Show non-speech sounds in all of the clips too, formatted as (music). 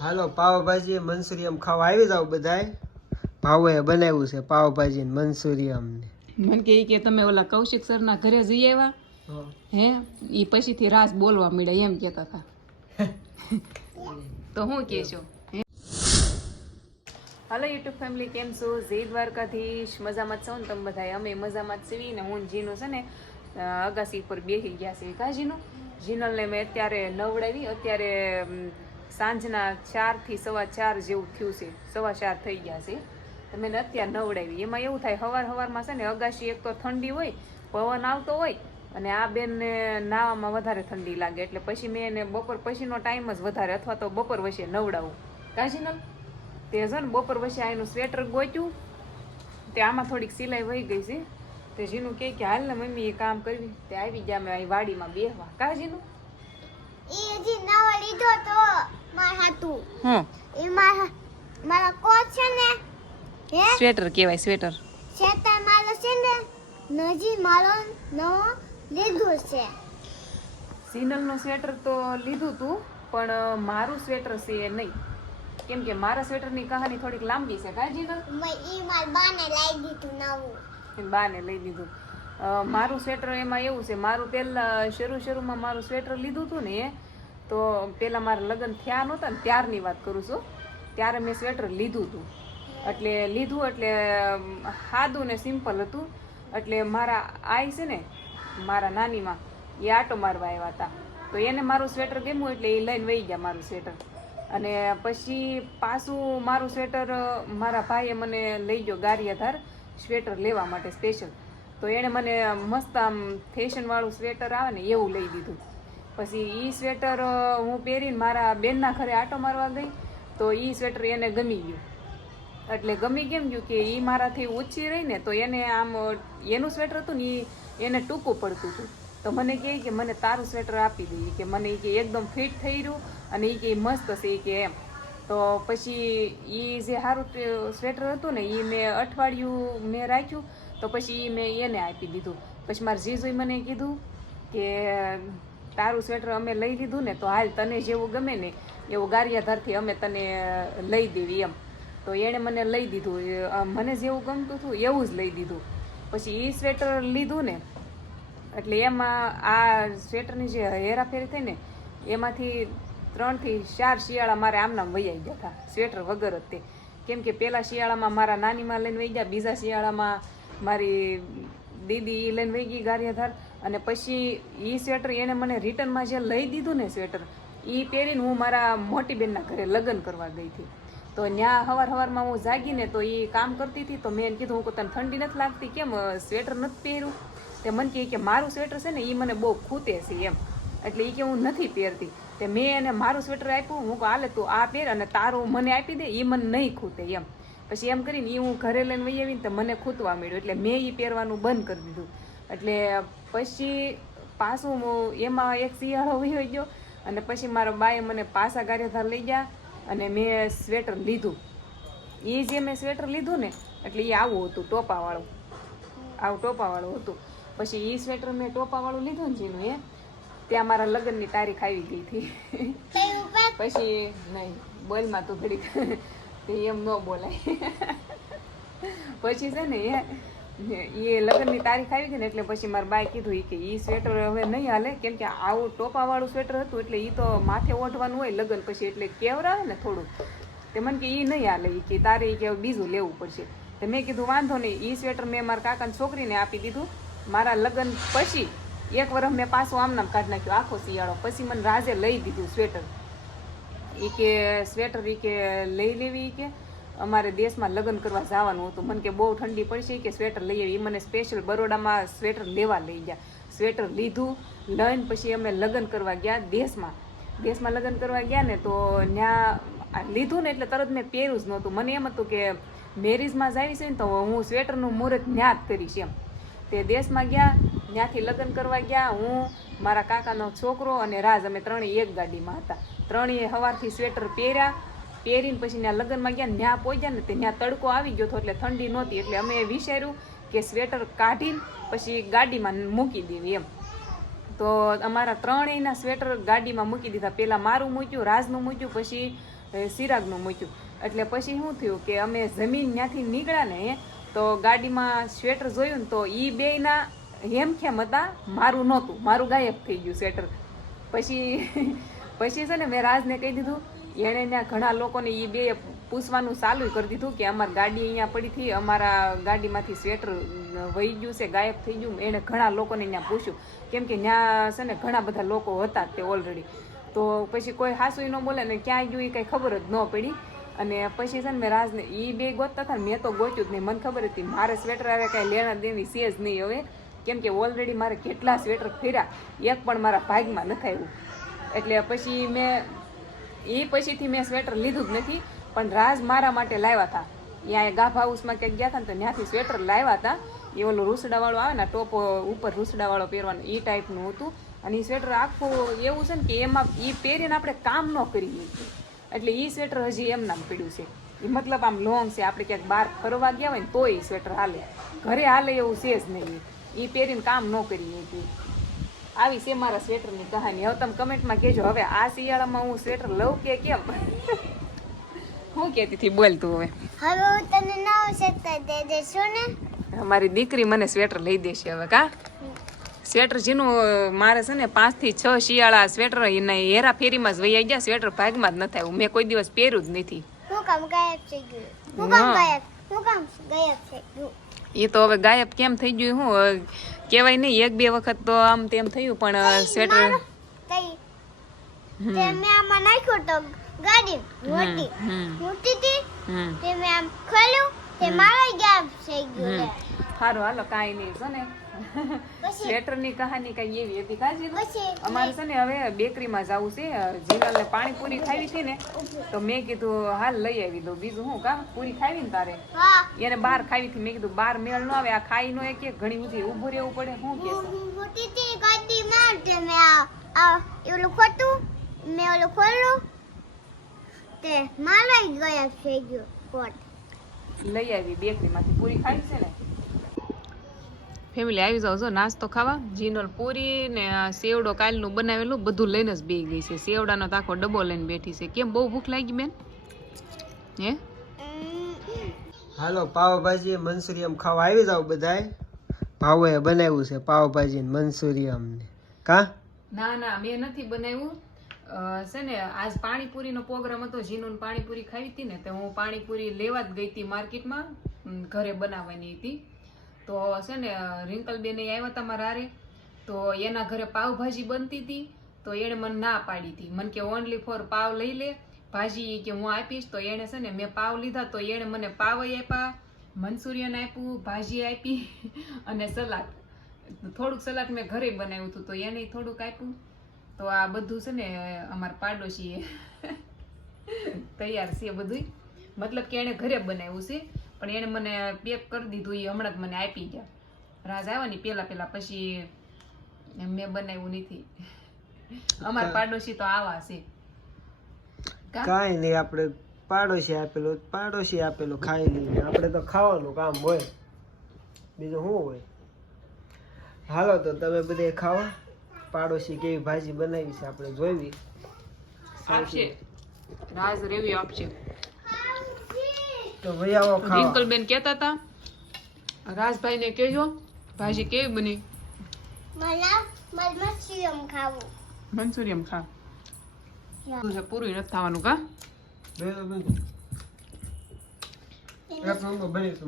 હાલો પાવભાજી મન્સુરિયમ ખાવા આવી જાવ બધાય? ભાવે બનાવ્યું છે પાવભાજી ને મંચુરિયમ ને મને કે ઈ કે તમે ઓલા કૌશિક સરના ઘરે જઈ આવ્યા? હે. એ પછીથી રાસ બોલવા મળ્યા એમ કહેતા હતા. તો હું કહેશો? હે? હાલો યુટ્યુબ ફેમિલી કેમ છો? જય દ્વારકાધીશ. મજામાં છો ને તમે બધા અમે મજામાં જ છીએ ને હું ને જીનું છે ને અગાસી પર બેસી ગયા છે કાજીનું જીનલને મેં અત્યારે નવડાવી અત્યારે સાંજના ચારથી સવા ચાર જેવું થયું છે. સવા ચાર થઈ ગયા છે. તો મેં અત્યારે નવડાવી. એમાં એવું થાય હવાર હવારમાં છે ને અગાશી એક તો ઠંડી હોય પવન આવતો હોય અને આ બેનને નાવામાં વધારે ઠંડી લાગે. એટલે પછી મેં એને બપોર પછીનો ટાઈમ જ વધારે અથવા તો બપોર વચ્ચે નવડાવું. કાજીનલ? તે છે ને બપોર વચ્ચે આ એનું સ્વેટર ગોચ્યું તે આમાં થોડીક સિલાઈ વહી ગઈ છે. તે જીનું કહે કે હાલ ને મમ્મી એ કામ કરવી. તે આવી ગયા મેં અહીં વાડીમાં બેહવા. કાજીનું એ હજી નવો લીધો તો. માર હાતું. હમ. એ મારા મારા કોચ છે ને હે? સ્વેટર કહેવાય સ્વેટર. શેતાર મારો છે ને નજી મારો નવો લીધો છે. સિનલનું સ્વેટર તો લીધું તું પણ મારું સ્વેટર છે એ નહીં. કેમ કે મારા સ્વેટરની કહાની થોડીક લાંબી છે કા જીનલ મેં ઈ માર બાને લાવી દીધું નવું. બાને લઈ દીધું મારું સ્વેટર એમાં એવું છે મારું પહેલાં શરૂ શરૂમાં મારું સ્વેટર લીધું હતું ને એ તો પહેલાં મારા લગ્ન થયા નહોતા ને ત્યારની વાત કરું છું. ત્યારે મેં સ્વેટર લીધું હતું. એટલે લીધું એટલે સાદું ને સિમ્પલ હતું. એટલે મારા આઈ છે ને, મારા નાનીમાં, એ આટો મારવા આવ્યા હતા. તો એને મારું સ્વેટર ગમ્યું એટલે એ લઈને વહી ગયા મારું સ્વેટર. અને પછી પાછું મારું સ્વેટર મારા ભાઈએ મને લઈ ગયો ગારિયાધાર સ્વેટર લેવા માટે સ્પેશિયલ તો એણે મને મસ્ત આમ ફેશનવાળું સ્વેટર આવે ને એવું લઈ દીધું. પછી એ સ્વેટર હું પહેરીને મારા બેનના ઘરે આટો મારવા ગઈ, તો એ સ્વેટર એને ગમી ગયું. એટલે ગમી કેમ ગયું કે એ મારાથી ઓછી રહી ને તો એને આમ એનું સ્વેટર હતું ને એ એને ટૂંકું પડતું હતું. તો મને કહે કે મને તારું સ્વેટર આપી દે. કે મને એ કે એકદમ ફિટ થઈ રહ્યું અને એ કે મસ્ત છે કે એમ. તો પછી એ જે સારું સ્વેટર હતું ને એ મેં અઠવાડિયું મેં રાખ્યું, તો પછી એ મેં એને આપી દીધું. પછી મારા જીજુએ મને કીધું કે તારું સ્વેટર અમે લઈ લીધું ને તો હાલ તને જેવું ગમે ને એવું ગારિયાધારથી અમે તને લઈ દેવી એમ. તો એણે મને લઈ દીધું. મને જેવું ગમતું હતું એવું જ લઈ દીધું. પછી એ સ્વેટર લીધું ને, એટલે એમાં આ સ્વેટરની જે હેરાફેરી થઈ ને, એમાંથી ત્રણથી ચાર શિયાળા મારે આમનામ વૈયાઈ ગયા હતા, સ્વેટર વગર જ તે. કેમ કે પહેલાં શિયાળામાં મારા નાનીમાં લઈને વહી ગયા બીજા શિયાળામાં મારી દીદી એ લઈને વહી ગઈ ગારિયાધાર. અને પછી એ સ્વેટર એને મને રિટર્નમાં જે લઈ દીધું ને સ્વેટર એ પહેરીને હું મારા મોટી બેનના ઘરે લગ્ન કરવા ગઈ હતી. તો ત્યાં હવાર હવારમાં હું જાગીને તો એ કામ કરતી હતી, તો મેં એને કીધું, હું તને ઠંડી નથી લાગતી કેમ? સ્વેટર નથી પહેર્યું? તે મને કહે કે, મારું સ્વેટર છે ને એ મને બહુ ખૂતે છે એમ. એટલે એ કે, હું નથી પહેરતી. તે મેં એને મારું સ્વેટર આપ્યું, હું હાલે તું આ પહેર અને તારું મને આપી દે એ મને નહીં ખૂતે એમ. પછી એમ કરીને એ હું ઘરે લઈને વહી આવીને તો મને ખૂતવા મળ્યું એટલે મેં એ પહેરવાનું બંધ કરી દીધું. એટલે પછી પાછું હું એમાં એક શિયાળો વહી ગયો અને પછી મારા બાએ મને પાછા ગારિયાધાર લઈ ગયા અને મેં સ્વેટર લીધું. એ જે મેં સ્વેટર લીધું ને, એટલે એ આવું હતું ટોપાવાળું. આવું ટોપાવાળું હતું. પછી એ સ્વેટર મેં ટોપાવાળું લીધું ને જેનું એ, ત્યાં મારા લગ્નની તારીખ આવી ગઈ હતી. પછી નહીં, બોલમાં તું ઘડીક. એમ ન બોલાય. પછી છે ને એ એ લગ્નની તારીખ આવી ગઈ ને એટલે પછી મારા બાએ કીધું એ કે એ સ્વેટર હવે નહીં હાલે, કેમ કે આવું ટોપાવાળું સ્વેટર હતું એટલે એ તો માથે ઓઢવાનું હોય, લગ્ન પછી એટલે કેવરાવે ને થોડું તે મને કે એ નહીં હાલે એ કે તારે એ કે બીજું લેવું પડશે. તો મેં કીધું વાંધો નહીં એ સ્વેટર મેં મારા કાકાની છોકરીને આપી દીધું. મારા લગ્ન પછી એક વર્ષ મેં પાછું આમનામ કાઢી નાખ્યું, આખો શિયાળો. પછી મને રાજે લઈ દીધું સ્વેટર. એ કે સ્વેટર એ કે લઈ લેવી કે. અમારે દેશમાં લગ્ન કરવા જવાનું હતું. મને કે બહુ ઠંડી પડશે કે સ્વેટર લઈ આવી. મને સ્પેશિયલ બરોડામાં સ્વેટર લેવા લઈ ગયા. સ્વેટર લીધું, લઈને પછી અમે લગ્ન કરવા ગયા દેશમાં. દેશમાં લગ્ન કરવા ગયા ને તો ત્યાં લીધું ને એટલે તરત મેં પહેર્યું જ નહોતું. મને એમ હતું કે મેરેજમાં જાવી છે ને તો હું સ્વેટરનું મુહૂર્ત ત્યાં જ કરીશ એમ. તે દેશમાં ગયા ત્યાંથી લગ્ન કરવા ગયા. હું, મારા કાકાનો છોકરો અને રાજ, અમે ત્રણેય એક ગાડીમાં હતા. ત્રણેય સવારથી સ્વેટર પહેર્યા. પહેરીને પછી ત્યાં લગ્નમાં ગયા ત્યાં પહોંચ્યા ને તે ત્યાં તડકો આવી ગયો હતો એટલે ઠંડી નહોતી, એટલે અમે વિચાર્યું કે સ્વેટર કાઢીને પછી ગાડીમાં મૂકી દેવી એમ. તો અમારા ત્રણેયના સ્વેટર ગાડીમાં મૂકી દીધા. પહેલાં મારું મૂક્યું, રાજનું મૂક્યું, પછી સિરાગનું મૂક્યું. એટલે પછી શું થયું કે અમે જમીન ત્યાંથી નીકળ્યા ને, તો ગાડીમાં સ્વેટર જોયું ને તો એ બેયના હેમખેમ હતા, મારું નહોતું. મારું ગાયબ થઈ ગયું સ્વેટર. પછી (laughs) પછી છે ને મેં રાજને કહી દીધું એણે ત્યાં ઘણા લોકોને એ બે પૂછવાનું ચાલુ કરી દીધું કે અમારી ગાડી અહીંયા પડી હતી, અમારા ગાડીમાંથી સ્વેટર વહી ગયું છે, ગાયબ થઈ ગયું. એણે ઘણા લોકોને ત્યાં પૂછ્યું. કેમ કે ત્યાં છે ને ઘણા બધા લોકો હતા તે ઓલરેડી તો પછી કોઈ હાસુ ન બોલે ને ક્યાં ગયું એ કંઈ ખબર જ ન પડી. અને પછી છે ને મેં રાજને એ બે ગોતતા હતા મેં તો ગોત્યું જ નહીં. મને ખબર હતી, મારે સ્વેટર આવે કાંઈ લેણા દેવી છે જ નહીં હવે. કેમ કે ઓલરેડી મારે કેટલા સ્વેટર ફેર્યા. એક પણ મારા ભાગમાં નથી આવ્યું એટલે પછી મેં એ પછીથી મેં સ્વેટર લીધું જ નથી, પણ રાજ મારા માટે લાવ્યા હતા. ત્યાં ગાભા હાઉસમાં ક્યાંક ગયા હતા ને તો ત્યાંથી સ્વેટર લાવ્યા હતા. એ ઓલો રૂસડાવાળો આવે ને, ટોપ ઉપર રૂસડાવાળો પહેરવાનો એ ટાઈપનું હતું. અને એ સ્વેટર આખું એવું છે ને કે એમાં એ પહેરીને આપણે કામ ન કરીએ એટલે એ સ્વેટર હજી એમ નામ પડ્યું છે. એ મતલબ આમ લોંગ છે, આપણે ક્યાંક બહાર ફરવા ગયા હોય ને, તોય એ સ્વેટર હાલે. ઘરે હાલે એવું છે જ નહીં. એ પહેરીને કામ ન કરી કે આવી છે મારા સ્વેટરની કહાની. હવે તમે કમેન્ટમાં કહેજો હવે આ શિયાળામાં હું સ્વેટર લઉં કે કેમ? હું કહેતી હતી બોલ તું હવે. હવે હું તને નવો સ્વેટર દઈ દેશું ને? મારી દીકરી મને સ્વેટર લઈ દેશે હવે કા? સ્વેટર જેનું મારે છે ને પાંચથી છ શિયાળા સ્વેટર એને હેરા ફેરીમાં જ વૈયા ગયા સ્વેટર ભાગમાં જ નથી આવ્યું. મેં કોઈ દિવસ પહેર્યું જ નથી. હું કામ ગાયબ થઈ ગયું. હું કામ ગાયબ હું કામ ગાયબ થઈ ગયું. એ તો હવે ગાયબ કેમ થઈ ગયું હું? અ, કહેવાય નહીં એક બે વખત તો આમ તેમ થયું પણ સ્વેટર. સારું હાલો કાંઈ નહીં છે ને. સ્વેટરની કહાની કઈ એવી હતી કાજી અમારે છે ને હવે બેકરીમાં જવું છે જીનલને પાણીપુરી ખાવી હતી ને તો મેં કીધું હાલ લઈ આવી દઉં બીજું હું કા? પૂરી ખાવી ને તારે? એને બહાર ખાવી હતી મેં કીધું બહાર મેળ ન આવે આ ખાઈ નો એક ઘણી બધી ઊભું રહેવું પડે હું કે ઓલું ખોટું મેં ઓલું ખોલ્યું તે મારા ગાયબ થઈ ગયું લઈ આવી બેકરીમાંથી પૂરી ખાવી છે ને? ફેમિલી આવી જાવ જો નાસ્તો ખાવા? જીનલ પૂરી ને સેવડો કાલનું બનાવેલું બધું લઈને જ બેસી ગઈ છે. સેવડાનો તાખો ડબ્બો લઈને બેઠી છે. કેમ બહુ ભૂખ લાગી બેન? હે? હાલો પાવભાજી મનસુરિયમ ખાવા આવી જાવ બધાય? ભાવે બનાવ્યું છે પાવભાજી મનસુરિયમ ને કા? ના ના મેં નથી બનાવ્યું. છે ને આજ પાણીપુરીનો પ્રોગ્રામ હતો. જીનું પાણીપુરી ખાવી હતી ને તો હું પાણીપુરી લેવા જ ગઈ હતી માર્કેટમાં ઘરે બનાવવાની હતી. તો છે ને, રિંકલબેન આવ્યા હતા મારા હારે. તો એના ઘરે પાવભાજી બનતી હતી તો એણે મને ના પાડી હતી મને કે ઓનલી ફોર પાવ લઈ લે, ભાજી કે હું આપીશ. તો એણે છે ને, મેં પાવ લીધા, તો એણે મને પાવ આપ્યા મંચુરિયન આપ્યું ભાજી આપી (laughs) અને સલાડ. થોડુંક સલાડ મેં ઘરે બનાવ્યું હતું, તો એને થોડુંક આપ્યું તો આ બધું છે ને, અમારા પાડોશીએ (laughs) તૈયાર છે બધું મતલબ કે એણે ઘરે બનાવ્યું છે. પણ એને મને પેક કરી દીધું એ હમણાં જ મને આપી ગયા. રાજ આવ્યા ને પેલા પેલા પછી મેં બનાવ્યું નથી. અમારા પાડોશી તો આવા છે? કાંઈ નહીં આપણે પાડોશી આપેલું પાડોશી આપેલું ખાઈ લઈએ. આપણે તો ખાવાનું કામ હોય. બીજું શું હોય? હાલો તો તમે બધે ખાવા પાડોશી કેવી ભાજી બનાવી છે આપણે જોઈવી આપશે. રાજ રેવી આપશે. તો ભાઈ આવો ખાવા. રિંકલબેન કહેતા હતા રાજભાઈને કહેજો ભાજી કેવી બની? મને મને ખાવું મંચુરિયમ ખા. પૂરી પૂરું નથી થવાનું કા?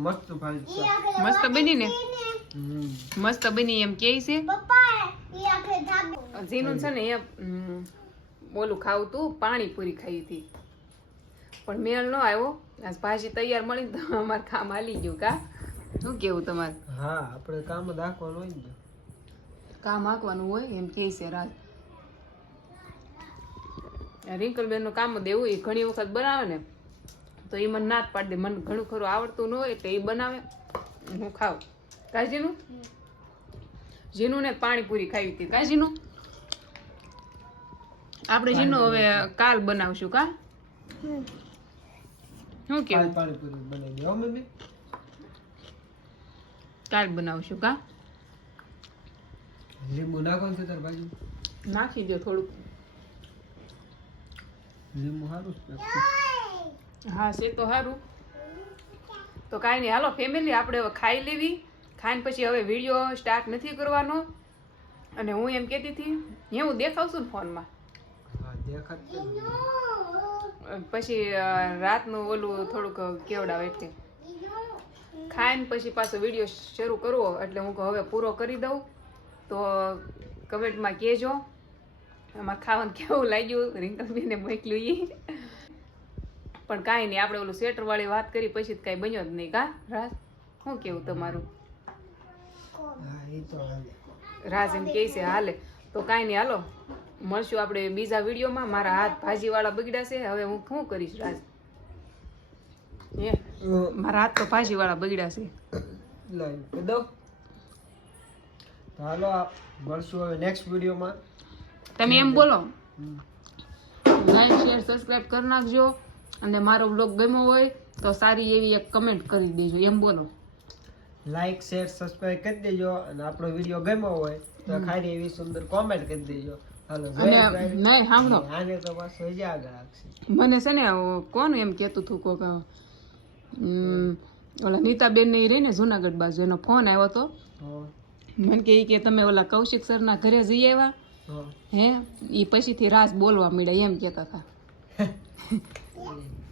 મસ્ત ભાજી છે. મસ્ત બની ને? મસ્ત બની એમ કે છે? જેનું છે ને એ બોલું ઓલું ખાવું તું પાણીપુરી ખાઈ હતી. પણ મેળ ન આવ્યો. આજ ભાજી તૈયાર મળી તો અમારે કામ હાલી ગયું કા? શું કેવું તમારે? હા આપણે કામ જ રાખવાનું હોય ને કામ હાંકવાનું હોય એમ કે છે રાત રિંકલબેનનું કામ જ એવું એ ઘણી વખત બનાવે ને તો એ મને ના જ પાડી દે. મને ઘણું ખરું આવડતું ન હોય એટલે એ બનાવે. હું ખાવ કાજીનું? જીનું ને પાણીપુરી ખાવી હતી. કાજીનું? આપણે જીનું હવે કાલ બનાવશું કા? શું કેવું પાણીપુરી બનાવી દે મમ્મી. કાલ બનાવશું કા? લીંબુ નાખો ને તાર બાજુ? નાખી દો થોડુંક. લીંબુ સારું હા છે તો સારું તો કાંઈ નહીં હાલો ફેમિલી આપણે હવે ખાઈ લેવી. ખાઈને પછી હવે વીડિયો સ્ટાર્ટ નથી કરવાનો. અને હું એમ કહેતી હતી હું દેખાવશું ને ફોનમાં. હા દેખાતું. પછી રાતનું ઓલું થોડુંક કેવડાવે એટલે ખાઈને પછી પાછો વીડિયો શરૂ કરવો એટલે હું હવે પૂરો કરી દઉં. તો કમેન્ટમાં કહેજો. આમાં ખાવાનું કેવું લાગ્યું? રિંકલબેને મોકલ્યું એ પણ કાંઈ નહીં આપણે ઓલું સ્વેટરવાળી વાત કરી પછી જ કાંઈ બન્યો જ નહીં. કા રાસ શું કેવું તમારું? રાજ એમ કહે છે હાલે. તો કાંઈ નહીં હાલો. મળશું આપણે બીજા વિડીયોમાં. મારા હાથ ભાજીવાળા બગડ્યા છે. હવે હું શું કરીશ રાજ? એ મારા હાથ તો ભાજીવાળા બગડ્યા છે. તો હાલો આપ મળશું હવે નેક્સ્ટ વિડીયોમાં. તમે એમ બોલો. લાઈક શેર સબસ્ક્રાઈબ કરી નાખજો. અને મારો બ્લોગ ગમ્યો હોય તો સારી એવી એક કમેન્ટ કરી દેજો. એમ બોલો. લાઈક શેર સબસ્ક્રાઈબ કરી દેજો. અને આપણો વીડિયો ગમ્યો હોય તો ખાલી એવી સુંદર કોમેન્ટ કરી દેજો. અને નહીં સાંભળો. આને તો પાછું આગળ રાખશે મને છે ને કોણ એમ કહેતું હતું કોક ઓલા નીતાબેન ને રહી ને જુનાગઢ બાજુ એનો ફોન આવ્યો હતો મને કે કે તમે ઓલા કૌશિક સરના ઘરે જઈ આવ્યા? હે. એ પછીથી રાસ બોલવા મળ્યા એમ કહેતા હતા.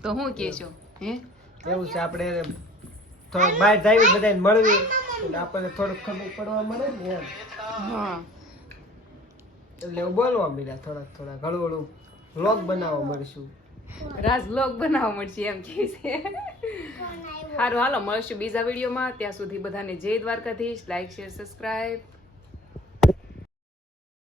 તો હું કહેશો હે? એવું છે આપણે થોડોક બહાર જાવી બધાને મળવી. આપણને થોડુંક ખબર પડવા મળે ને એમ. હા. એટલે બોલવા મળ્યા થોડાક થોડા ઘણું ઘણું વ્લોગ બનાવવા મળશું. રાજ લોક બનાવવા મળશે એમ કહે છે. સારું હાલો મળશું બીજા વિડીયોમાં. ત્યાં સુધી બધાને જય દ્વારકાધીશ. Like share subscribe